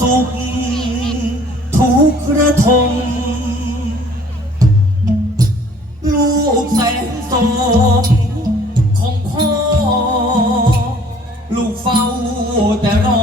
สุข ทุกระทม ลูกแสนสมของพ่อ ลูกเฝ้าแต่รอ